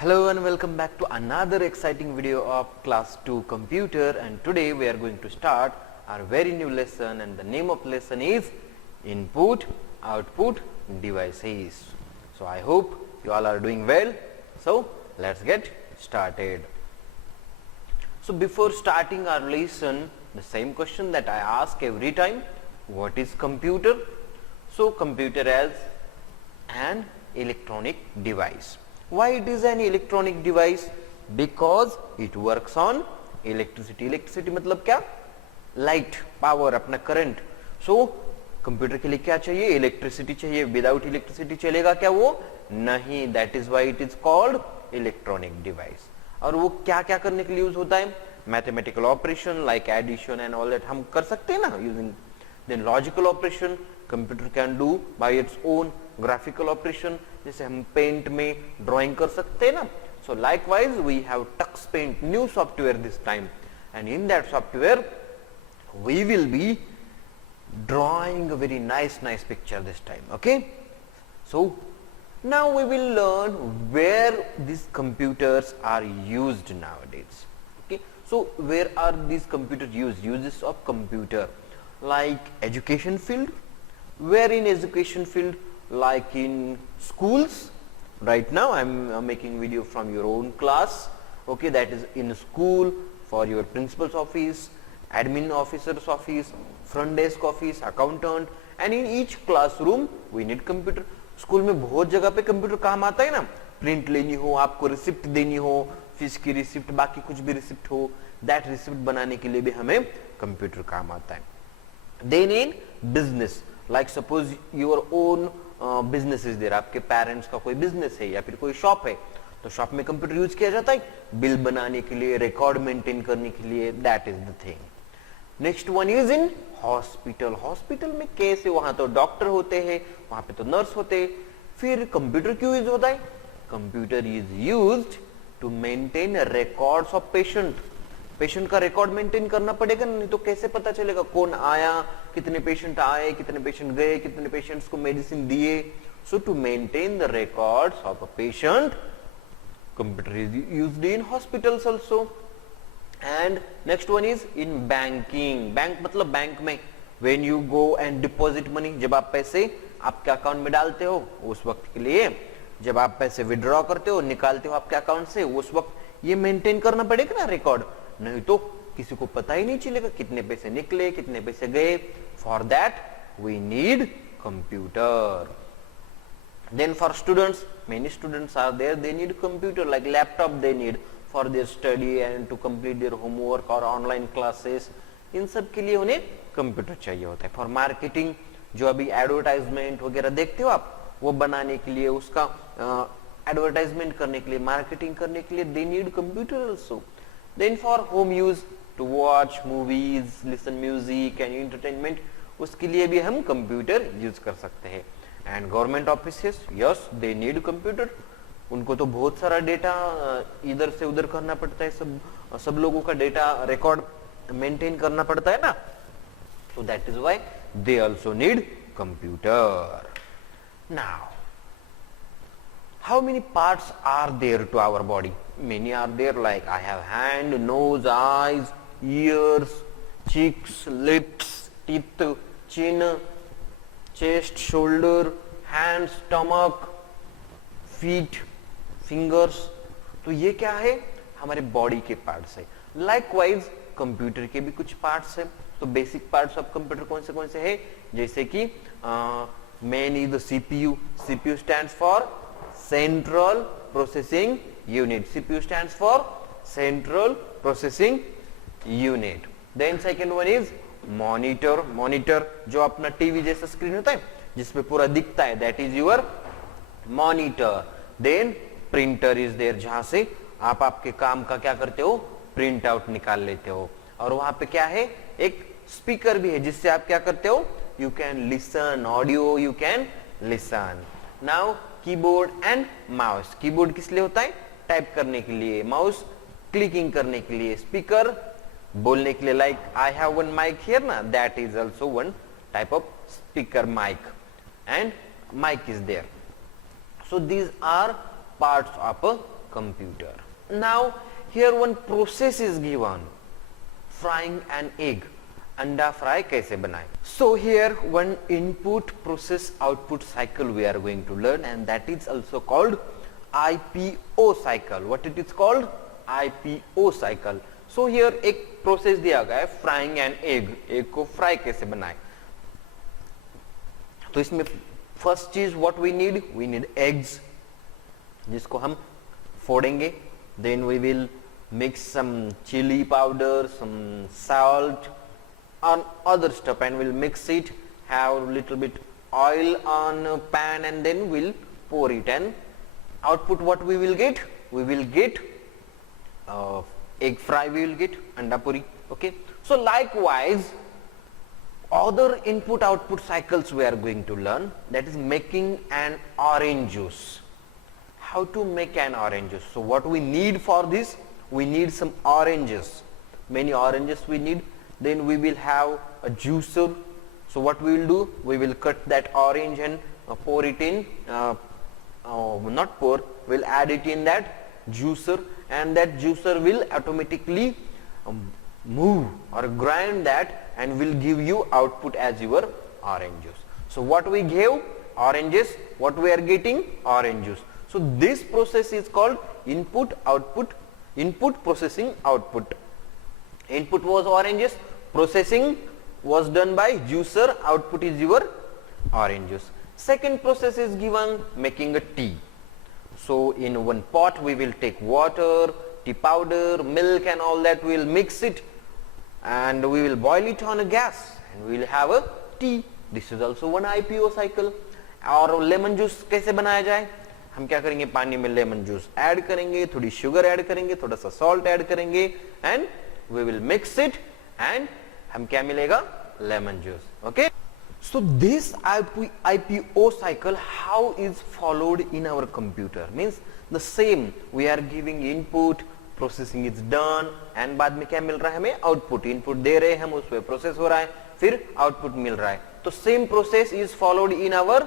Hello and welcome back to another exciting video of class 2 computer, and today we are going to start our very new lesson, and the name of lesson is input output devices. So I hope you all are doing well. So let's get started. So before starting our lesson, the same question that I ask every time, what is computer? So computer as an electronic device. Why it is an electronic device? Because it works on electricity. Electricity मतलब क्या? Light, power, अपना current. So computer के लिए क्या चाहिए? Electricity चाहिए. Without electricity चलेगा क्या वो? नहीं. That is why it is called electronic device. और वो क्या क्या करने के लिए यूज होता है? Mathematical operation like addition and all that हम कर सकते हैं ना using. Then logical operation computer can do by its own. Graphical operation जैसे हम पेंट में ड्राइंग कर सकते हैं ना. So likewise we have Tux Paint new software this time, and in that software we will be drawing a very nice picture this time. Okay, so now we will learn where these computers are used nowadays. Okay, so where are these computers used? Uses of computer like education field. Where in education field? Like in schools. Right now I am making video from your own class. Okay, that is in school, for your principal's office, admin officer's office, front desk office, accountant, and in each classroom we need computer. School में बहुत जगह पे computer काम आता है ना. Print लेनी हो, आपको रिसिप्ट देनी हो, फीस की रिसिप्ट, बाकी कुछ भी रिसिप्ट हो, दैट रिसिप्ट बनाने के लिए भी हमें कंप्यूटर काम आता है. Then in business, like suppose your own business is there. आपके पेरेंट्स का कोई बिजनेस है या फिर कोई शॉप है, तो शॉप में कंप्यूटर यूज किया जाता है बिल बनाने के लिए, रिकॉर्ड मेंटेन करने के लिए. That is the thing. Next one is in hospital. Hospital में कैसे? वहां तो डॉक्टर होते हैं, वहां पे तो नर्स होते हैं. फिर कंप्यूटर क्यों यूज होता है? Computer is used to maintain records of patient. Patient का रिकॉर्ड मेंटेन करना पड़ेगा, नहीं तो कैसे पता चलेगा कौन आया, कितने पेशेंट आए, कितने पेशेंट गए, कितने पेशेंट्स को मेडिसिन दिए. So to maintain the records of a patient, computer is used in hospitals also. And next one is in banking. Bank मतलब बैंक में when you go and deposit money, जब आप पैसे आपके अकाउंट में डालते हो उस वक्त के लिए, जब आप पैसे विड्रॉ करते हो, निकालते हो आपके अकाउंट से, उस वक्त ये मेंटेन करना पड़ेगा ना रिकॉर्ड. नहीं तो किसी को पता ही नहीं चलेगा कितने पैसे निकले, कितने पैसे गए. For that we need computer. Then for students, many students are there, they need computer, like laptop they need for their study and to complete their homework or online classes. इन सब के लिए उन्हें कंप्यूटर चाहिए होता है. For marketing, जो अभी advertisement वगैरह देखते हो आप, वो बनाने के लिए, उसका एडवर्टाइजमेंट करने के लिए, मार्केटिंग करने के लिए they need computer also. Then for home use, to watch movies, listen music and entertainment, उसके लिए भी हम कंप्यूटर यूज कर सकते हैं. And government offices, yes they need computer. उनको तो बहुत सारा डेटा इधर से उधर करना पड़ता है, सब लोगों का डेटा रिकॉर्ड मेंटेन करना पड़ता है ना. So that is why they also need computer. Now how many parts are there to our body? Many are there, like I have hand, nose, eyes, ears, cheeks, lips, teeth, chin, chest, shoulder, hands, stomach, feet, fingers. तो ये क्या है? हमारे body के parts है. Likewise computer के भी कुछ पार्ट्स है. तो बेसिक पार्ट्स ऑफ कंप्यूटर कौन से है? जैसे कि main is the CPU. CPU stands for central processing unit. CPU stands for central processing unit. Then second one is monitor. Monitor जो अपना टीवी जैसा स्क्रीन होता है जिसपे पूरा दिखता है, that is your monitor. Then printer is there, जहां से आप आपके काम का क्या करते हो? प्रिंट आउट निकाल लेते हो. और वहां पे क्या है? एक स्पीकर भी है जिससे आप क्या करते हो? You can listen audio, you can listen. Now keyboard and mouse. Keyboard किस लिए होता है? टाइप करने के लिए. माउस क्लिकिंग करने के लिए. स्पीकर बोलने के लिए, like I have one mic here ना, that is also one type of speaker mic, and mic is there. So these are parts of a computer. Now here one process is given, frying an egg. अंडा fry कैसे बनाए? So here one input process output cycle we are going to learn, and that is also called IPO cycle. What it is called? IPO cycle. So here एक process दिया गया है, frying an egg, egg को fry कैसे बनाए. तो इसमें first चीज व्हाट वी नीड एग्स, जिसको हम फोड़ेंगे. Then we will mix some chilli powder, some salt on other stuff, and we'll mix it, have little bit oil on pan, and then we'll pour it, and output what we will get egg fry, we will get anda puri. Okay, so likewise other input output cycles we are going to learn, that is making an orange juice. How to make an orange juice? So what we need for this, we need some oranges, many oranges we need. Then we will have a juicer. So what we will do, we will cut that orange and pour it in, not pour, we'll add it in that juicer, and that juicer will automatically move or grind that and will give you output as your orange juice. So what we gave oranges, what we are getting orange juice. So this process is called input output, input processing output. Input was oranges, processing was done by juicer, output is your orange juice. Second process is given, making a tea. So in one pot we will take water, tea powder, milk, and all that, we will mix it and we will boil it on a gas and we will have a tea. This is also one IPO cycle. और lemon juice कैसे बनाया जाए? हम क्या करेंगे, पानी में lemon juice add करेंगे, थोड़ी शुगर ऐड करेंगे, थोड़ा सा सॉल्ट ऐड करेंगे, and we will mix it, and हम क्या मिलेगा, lemon juice. Okay, so this IPO cycle how is followed in our computer, means the same, we are giving input, processing is done, and बाद में क्या मिल रहा है हमें, output. Input दे रहे हैं हम, उस पे process हो रहा है, फिर output मिल रहा है. तो same process is followed in our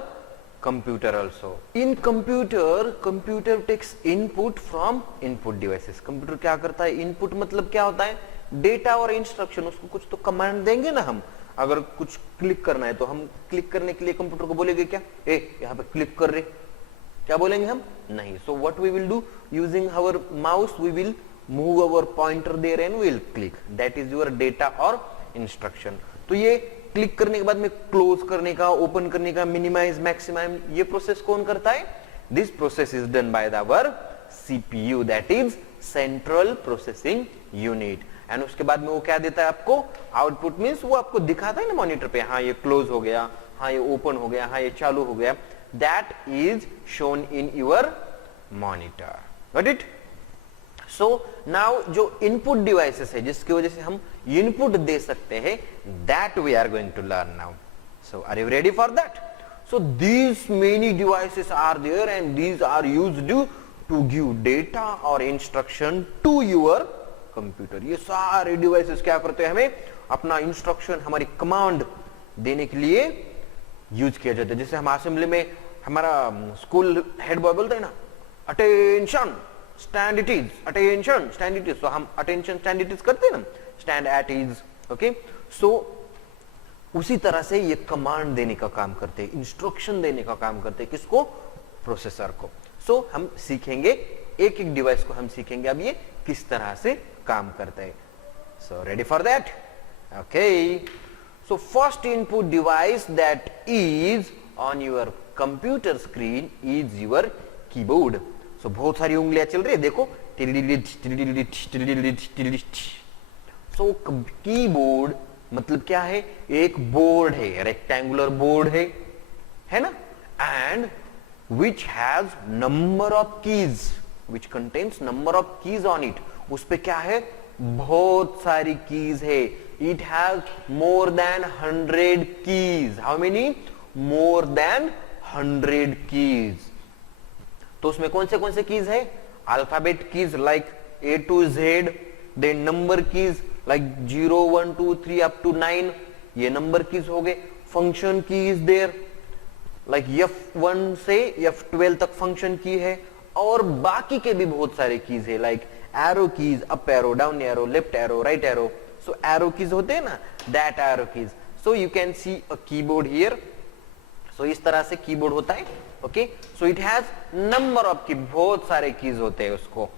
computer also. In computer takes input from input devices. computer क्या करता है, input मतलब क्या होता है, डेटा और इंस्ट्रक्शन, उसको कुछ तो कमांड देंगे ना हम. अगर कुछ क्लिक करना है तो हम क्लिक करने के लिए कंप्यूटर को बोलेंगे क्या, यहाँ पे क्लिक कर रहे, क्या बोलेंगे हम, नहीं. So what we will do, using our mouse we will move our pointer there and we will click, that is your data और इंस्ट्रक्शन. तो ये क्लिक करने के बाद में क्लोज करने का, ओपन करने का, मिनिमाइज, मैक्सिमाइज, ये प्रोसेस कौन करता है, this process is done by our CPU, that is central processing unit. And उसके बाद में वो क्या देता है आपको, आउटपुट मींस वो आपको दिखाता है ना मॉनिटर पे, हाँ ये क्लोज हो गया, हाँ ये ओपन हो गया, हाँ ये चालू हो गया, that is shown in your monitor. Got it? So now जो इनपुट डिवाइसेस है जिसकी वजह से हम इनपुट दे सकते हैं, that we are going to learn now. So are you ready for that? So these many devices are there and these are used to give data और इंस्ट्रक्शन टू योर कंप्यूटर. ये सारे devices क्या करते हैं, हमें अपना instruction, हमारी command देने के लिए यूज किया जाता है. जैसे हम असेंबली में हमारा स्कूल हेड बॉय बोलते हैं ना, attention stand it is, attention stand it is. तो हम अटेंशन स्टैंड इट इज करते हैं ना, स्टैंड एट इज. ओके, सो उसी तरह से ये कमांड देने का काम करते हैं, इंस्ट्रक्शन देने का काम करते हैं, किसको, प्रोसेसर को. सो हम सीखेंगे, एक एक डिवाइस को हम सीखेंगे अब ये किस तरह से काम करता है. So ready for that? Okay, so first input device that is on your computer screen is your keyboard. So बहुत सारी उंगलियां चल रही है, देखो. सो कीबोर्ड मतलब क्या है, एक बोर्ड है, रेक्टेंगुलर बोर्ड है ना, and which has number of keys, which contains number of keys on it. उस पे क्या है, बहुत सारी कीज है. It has more than 100 keys. How many? More than 100 keys. तो उसमें कौन से कीज है, alphabet keys like A to Z, then number keys like 0 1 2 3 up to 9, ये नंबर कीज हो गए. फंक्शन की इज देयर, लाइक F1 से F12 तक फंक्शन की है, और बाकी के भी बहुत सारे कीज है, like arrow keys, up arrow, down arrow, left arrow, right arrow. So arrow keys होते हैं ना, that arrow keys. So you can see a keyboard here. So इस तरह से कीबोर्ड होता है. Okay, so it has number of key, बहुत सारे कीज होते हैं उसको.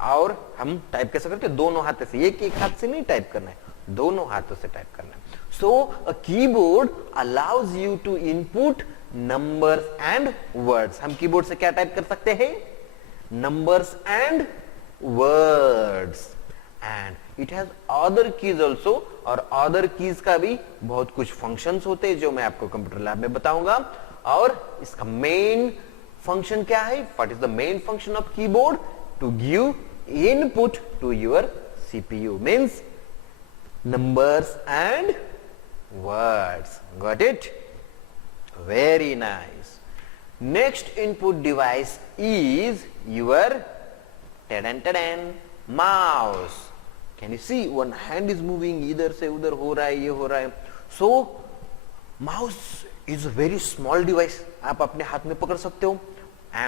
और हम टाइप कैसे करते हैं? दोनों हाथ से, एक हाथ से नहीं टाइप करना है, दोनों हाथों से टाइप करना है. So a keyboard allows you to input numbers and words. हम कीबोर्ड से क्या टाइप कर सकते हैं? Numbers and words. And it has other keys also. और अदर कीज का भी बहुत कुछ फंक्शंस होते हैं जो मैं आपको कंप्यूटर लैब में बताऊंगा. और इसका मेन फंक्शन क्या है? What is the main function of keyboard? To give input to your CPU, means numbers and words. Got it? Very nice. Next input device is your mouse. Can you see one hand is moving, इधर से उधर हो रहा है, ये हो रहा है. So mouse is a very small device. आप अपने हाथ में पकड़ सकते हो.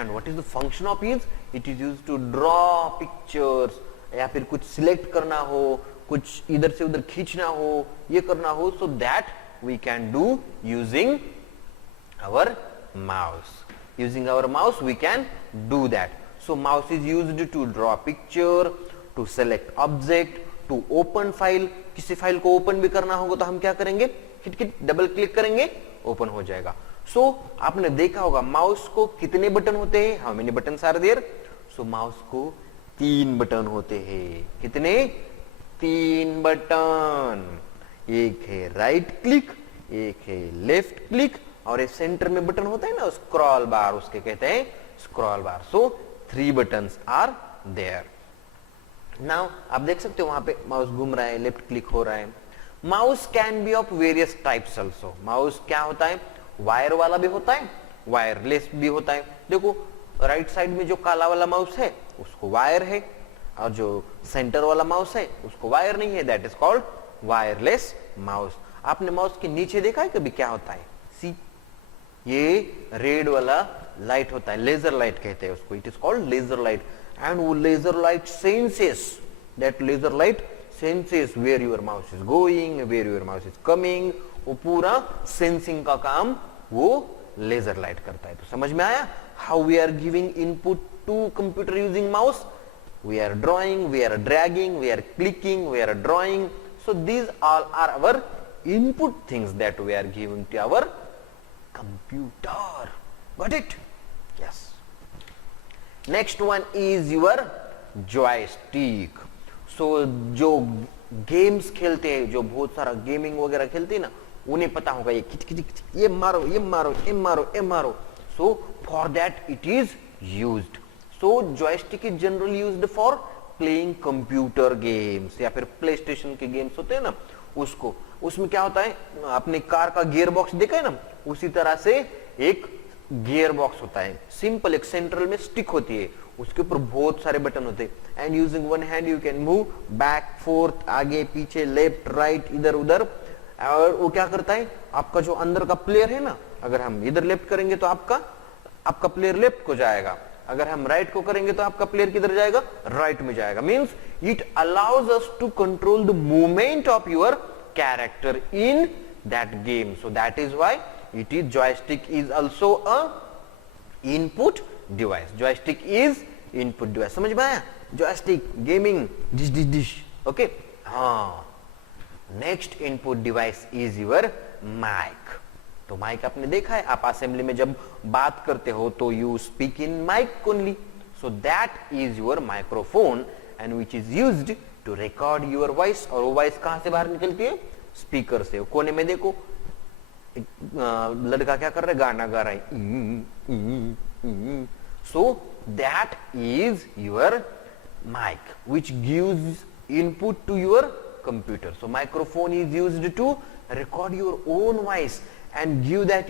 And what is the function of it? It is used to draw pictures. या फिर कुछ सिलेक्ट करना हो, कुछ इधर से उधर खींचना हो, ये करना हो, so that we can do using our mouse. Using our mouse we can do that. So mouse is used to draw picture, to select object, to open file. किसी फाइल को ओपन भी करना होगा तो हम क्या करेंगे? खिट डबल क्लिक करेंगे, ओपन हो जाएगा. So आपने देखा होगा माउस को कितने बटन होते हैं? How many buttons are there? So mouse को 3 बटन होते हैं. कितने? 3 बटन. एक है राइट क्लिक, एक है लेफ्ट क्लिक, और एक सेंटर में बटन होता है ना स्क्रॉल बार, उसके कहते हैं scroll bar. So 3 buttons are there. Now आप देख सकते हो वहां पे माउस घूम रहा है, लेफ्ट क्लिक हो रहा है. Mouse can be of various types also. Mouse क्या होता है? वायर वाला भी होता है, वायरलेस भी होता है. देखो राइट साइड में जो काला वाला माउस है उसको वायर है, और जो सेंटर वाला माउस है उसको वायर नहीं है, that is called wireless mouse. आपने माउस के नीचे देखा है कभी क्या होता है? सी, ये रेड वाला लाइट होता है, लेजर लाइट कहते हैं उसको. It is called laser light. And वो laser light senses, that laser light senses where your mouse is going, where your mouse is coming. वो पूरा सेंसिंग का काम वो लेजर लाइट करता है. तो समझ में आया how we are giving input to computer using mouse? We are drawing, we are dragging, we are clicking, we are drawing. So these all are our input things that we are giving to our computer. Got it? Yes. Next one is your joystick. So जो games खेलते हैं, जो बहुत सारा gaming वगैरह खेलते हैं ना, उन्हें पता होगा ये खिच खिच खिच, ये मारो, ये मारो, ये मारो, ये मारो. So for that it is used. So joystick is generally used for playing computer games, या फिर प्ले स्टेशन के गेम्स होते हैं ना उसको. उसमें क्या होता है? आपने कार का गियर बॉक्स देखा है ना, उसी तरह से एक गियर बॉक्स होता है. सिंपल, एक सेंट्रल में स्टिक होती है, उसके ऊपर बहुत सारे बटन होते हैं. And using one hand you can move back fourth, आगे पीछे, लेफ्ट राइट, इधर उधर. और वो क्या करता है? आपका जो अंदर का प्लेयर है ना, अगर हम इधर लेफ्ट करेंगे तो आपका प्लेयर लेफ्ट को जाएगा, अगर हम राइट को करेंगे तो आपका प्लेयर किधर जाएगा? राइट में जाएगा. Means it allows us to control the movement of your character in that game. So that is why it is joystick is also a input device. Joystick is input device. समझ में आया? Joystick, gaming, dish dish dish. Okay. हाँ, next input device is your mic. तो mic आपने देखा है, आप assembly में जब बात करते हो तो you speak in mic only. So that is your microphone and which is used to record your voice. और वो वॉइस कहां से बाहर निकलती है? स्पीकर से. कोने में देखो लड़का क्या कर रहा है? गाना गा रहा है. So that is your mic which gives input to your computer. So microphone is used to record your own voice and give that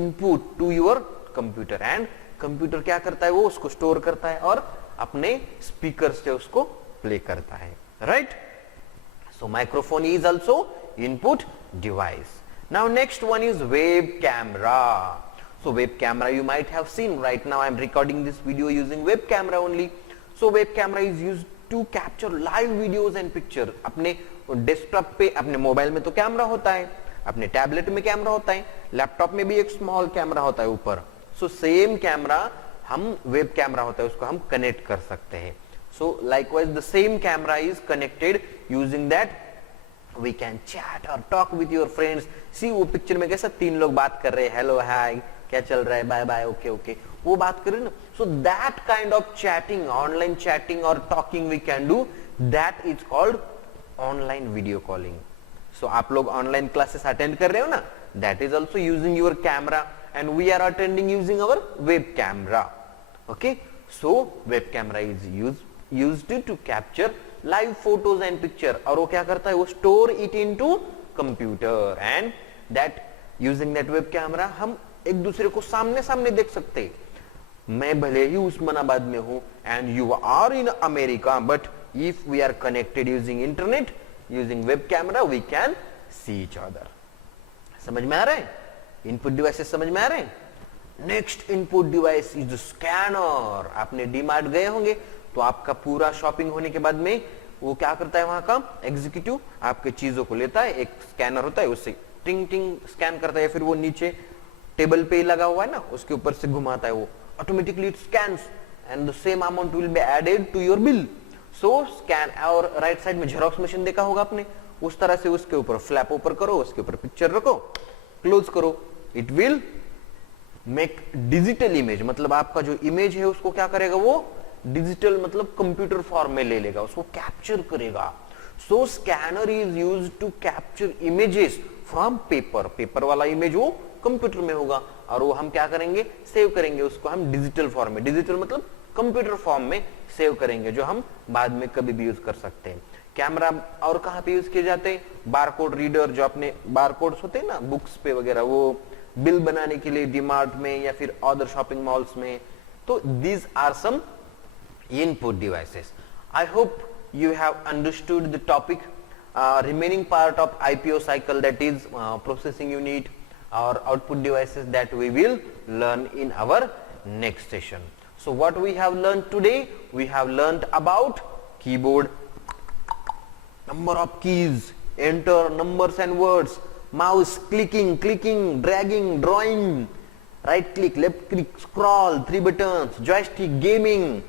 input to your computer. And computer क्या करता है? वो उसको स्टोर करता है और अपने स्पीकर से उसको प्ले करता है. Right? So microphone is also input device. Now next one is web camera. So web camera you might have seen. Right now I am recording this video using web camera only. So web camera is used to capture live videos and picture. अपने desktop पे, अपने mobile में तो camera होता है, अपने tablet में camera होता है, लैपटॉप में भी एक स्मॉल कैमरा होता है ऊपर. सो सेम कैमरा हम वेब कैमरा होता है उसको हम कनेक्ट कर सकते हैं. So likewise the same camera is connected, using that we can chat और talk with your friends. See वो पिक्चर में कैसा 3 लोग बात कर रहे हैं, हेलो हाय क्या चल रहा है, बाय बाय ओके ओके, वो बात कर रहे हैं ना. So that kind of chatting, online chatting और talking we can do, that is called online video calling. So आप लोग ऑनलाइन क्लासेस अटेंड कर रहे हो ना, that is also using your camera and we are attending using our web camera. Okay, so web camera is used to capture live photos and picture. और वो क्या करता है, वो store it into computer and that using that web camera हम एक दूसरे को सामने सामने देख सकते हैं. मैं भले ही उस्मानाबाद में हूँ and you are in America, but if we are connected using internet, using web camera, we can see each other. समझ में आ रहा है? इनपुट डिवाइसेस समझ में आ रहे हैं. Next input device is scanner. आपने डीमार्ट गए होंगे तो आपका पूरा शॉपिंग होने के बाद में वो क्या करता है, वहां का एग्जीक्यूटिव आपके चीजों को लेता है, एक स्कैनर होता है, उससे टिंग टिंग स्कैन करता है, फिर वो नीचे टेबल पे लगा हुआ है ना उसके ऊपर से घुमाता है, वो automatically it scans and the same amount will be added to your bill. So scan. और राइट साइड में जेरॉक्स मशीन देखा होगा आपने, उस तरह से उसके ऊपर फ्लैप ऊपर करो, उसके ऊपर पिक्चर रखो, क्लोज करो, it will make digital image. मतलब आपका जो इमेज है उसको क्या करेगा, वो डिजिटल मतलब कंप्यूटर फॉर्म में ले लेगा, उसको कैप्चर करेगा. So scanner is used to capture images from paper. Paper वाला इमेज वो कंप्यूटर में होगा और वो हम क्या करेंगे, सेव करेंगे उसको हम डिजिटल फॉर्म में. डिजिटल मतलब कंप्यूटर फॉर्म में सेव करेंगे, जो हम बाद में कभी भी यूज कर सकते हैं. कैमरा और कहां पे यूज किए जाते हैं, बारकोड रीडर, जो अपने बारकोड्स होते हैं ना बुक्स पे वगैरह, वो बिल बनाने के लिए डीमार्ट में या फिर अदर शॉपिंग मॉल्स में. तो these are some input devices. I hope you have understood the topic. Remaining part of IPO cycle, that is processing unit or output devices, that we will learn in our next session. So what we have learned today, we have learned about keyboard, number of keys, enter numbers and words, mouse clicking, dragging, drawing, right click, left click, scroll, 3 buttons, joystick, gaming,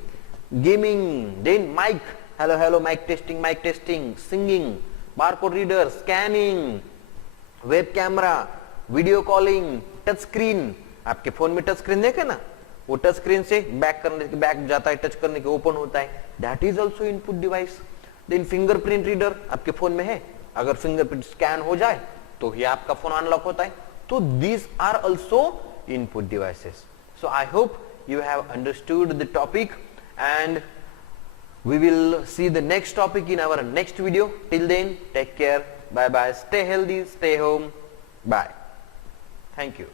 then mic, hello, mic testing, singing, barcode reader, scanning, web camera, video calling, touch screen. आपके phone में touch screen देखे ना, वो touch screen से back जाता है, touch करने के ओपन होता है, that is also input device. Then fingerprint reader आपके फोन में है, अगर फिंगरप्रिंट स्कैन हो जाए तो ही आपका फोन अनलॉक होता है. तो these are also input devices. So I hope you have understood the topic and we will see the next topic in our next video. Till then, take care, bye bye, stay healthy, stay home, bye. Thank you.